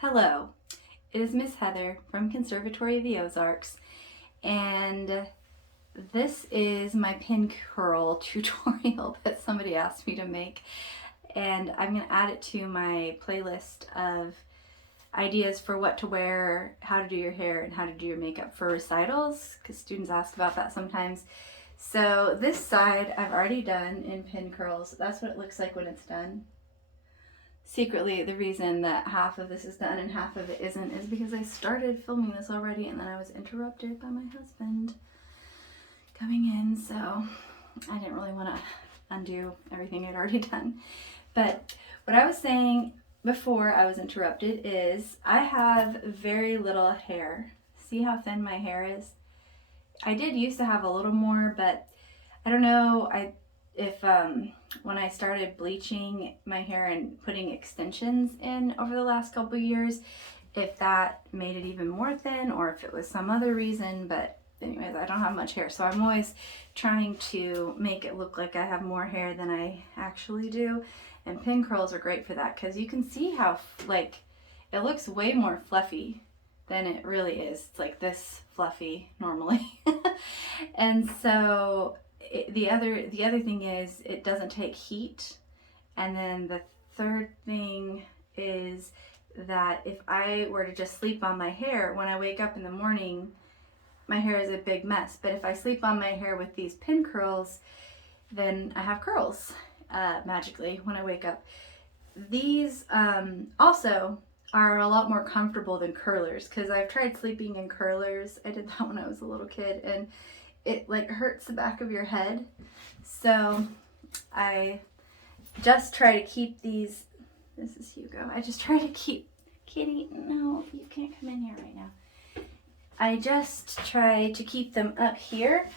Hello, it is Miss Heather from Conservatory of the Ozarks, and this is my pin curl tutorial that somebody asked me to make, and I'm going to add it to my playlist of ideas for what to wear, how to do your hair, and how to do your makeup for recitals, because students ask about that sometimes. So this side I've already done in pin curls. That's what it looks like when it's done. Secretly, the reason that half of this is done and half of it isn't is because I started filming this already and then I was interrupted by my husband coming in, so I didn't really want to undo everything I'd already done. But what I was saying before I was interrupted is I have very little hair. See how thin my hair is? I did used to have a little more, but I don't know if when I started bleaching my hair and putting extensions in over the last couple of years, if that made it even more thin or if it was some other reason. But anyways, I don't have much hair, so I'm always trying to make it look like I have more hair than I actually do, and pin curls are great for that because you can see how it looks way more fluffy than it really is. It's like this fluffy normally. And so the other thing is it doesn't take heat. And then the third thing is that if I were to just sleep on my hair, when I wake up in the morning, my hair is a big mess. But if I sleep on my hair with these pin curls, then I have curls magically when I wake up. These also are a lot more comfortable than curlers because I've tried sleeping in curlers. I did that when I was a little kid, and it like hurts the back of your head. So I just try to keep these. This is Hugo. I just try to keep Kitty. No, you can't come in here right now. I just try to keep them up here,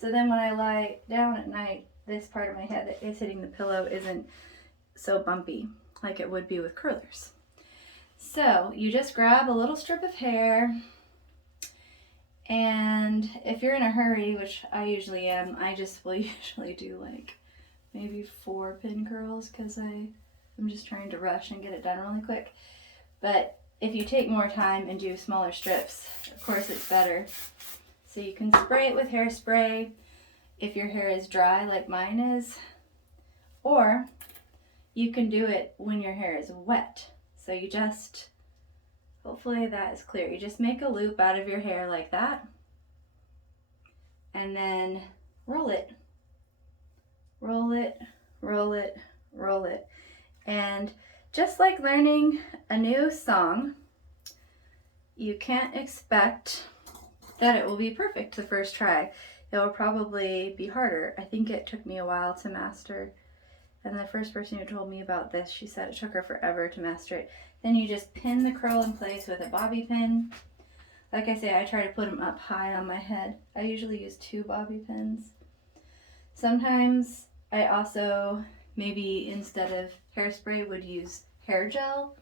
so then when I lie down at night, this part of my head that is hitting the pillow isn't so bumpy like it would be with curlers. So you just grab a little strip of hair, and if you're in a hurry, which I usually am, I just will usually do like maybe 4 pin curls because I'm just trying to rush and get it done really quick. But if you take more time and do smaller strips, of course it's better. So you can spray it with hairspray if your hair is dry like mine is, or you can do it when your hair is wet. So you just, hopefully that is clear. You just make a loop out of your hair like that, and then roll it, roll it, roll it, roll it. And just like learning a new song, you can't expect that it will be perfect the first try. It will probably be harder. I think it took me a while to master. And the first person who told me about this, she said it took her forever to master it. Then you just pin the curl in place with a bobby pin. Like I say, I try to put them up high on my head. I usually use 2 bobby pins. Sometimes I also, maybe instead of hairspray, would use hair gel.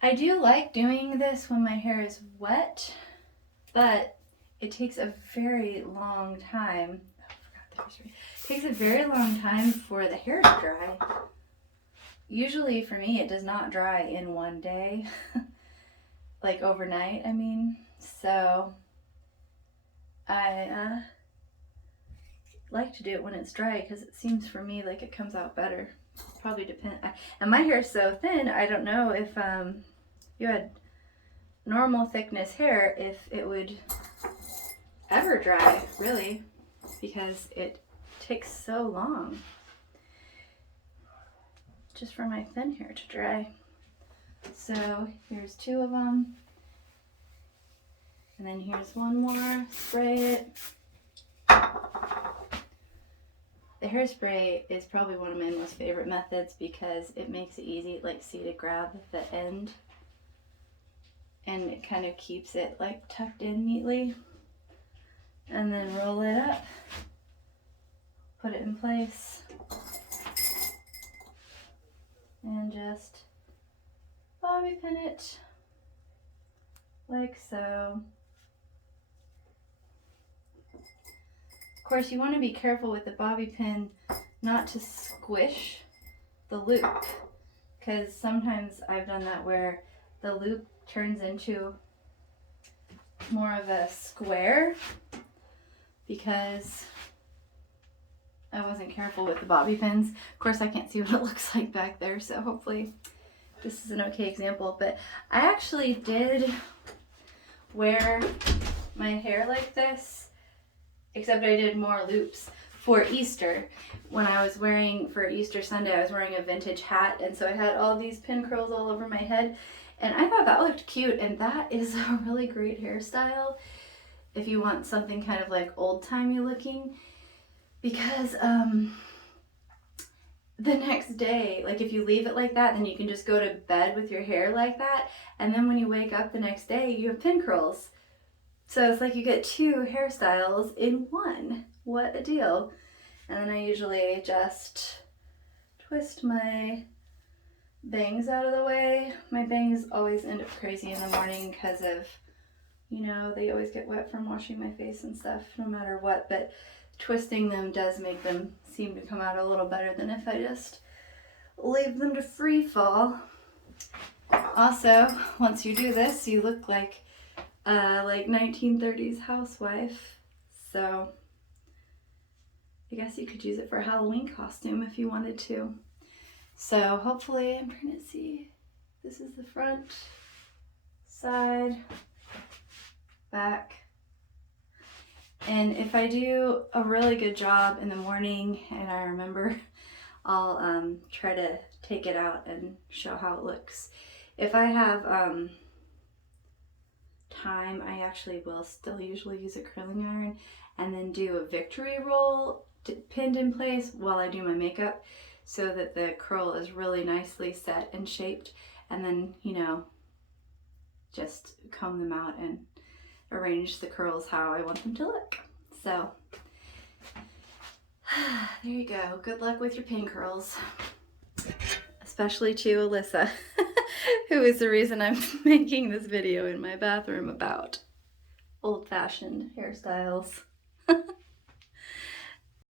I do like doing this when my hair is wet, but it takes a very long time. It takes a very long time for the hair to dry. Usually for me, it does not dry in one day, like overnight, I mean. So I like to do it when it's dry because it seems for me like it comes out better. Probably depend. And my hair is so thin, I don't know if you had normal thickness hair, if it would ever dry, really, because it takes so long just for my thin hair to dry. So here's 2 of them, and then here's one more. Spray it. The hairspray is probably one of my most favorite methods because it makes it easy, like, see, to grab the end, and it kind of keeps it like tucked in neatly. And then roll it up, put it in place, and just bobby pin it like so. Of course, you want to be careful with the bobby pin not to squish the loop, because sometimes I've done that where the loop turns into more of a square because I wasn't careful with the bobby pins. Of course, I can't see what it looks like back there, so hopefully this is an okay example. But I actually did wear my hair like this, except I did more loops for Easter. When I was wearing, for Easter Sunday, I was wearing a vintage hat, and so I had all these pin curls all over my head, and I thought that looked cute, and that is a really great hairstyle if you want something kind of like old-timey looking, because the next day, like if you leave it like that, then you can just go to bed with your hair like that, and then when you wake up the next day, you have pin curls. So it's like you get two hairstyles in one. What a deal. And then I usually just twist my bangs out of the way. My bangs always end up crazy in the morning because of, you know, they always get wet from washing my face and stuff no matter what, but twisting them does make them seem to come out a little better than if I just leave them to free fall. Also, once you do this, you look like 1930s housewife, so I guess you could use it for a Halloween costume if you wanted to. So hopefully, I'm trying to see, this is the front, side, back, and if I do a really good job in the morning and I remember, I'll try to take it out and show how it looks. If I have time, I actually will still usually use a curling iron and then do a victory roll pinned in place while I do my makeup so that the curl is really nicely set and shaped, and then, you know, just comb them out and arrange the curls how I want them to look. So there you go. Good luck with your pin curls, especially to Alyssa, who is the reason I'm making this video in my bathroom about old-fashioned hairstyles.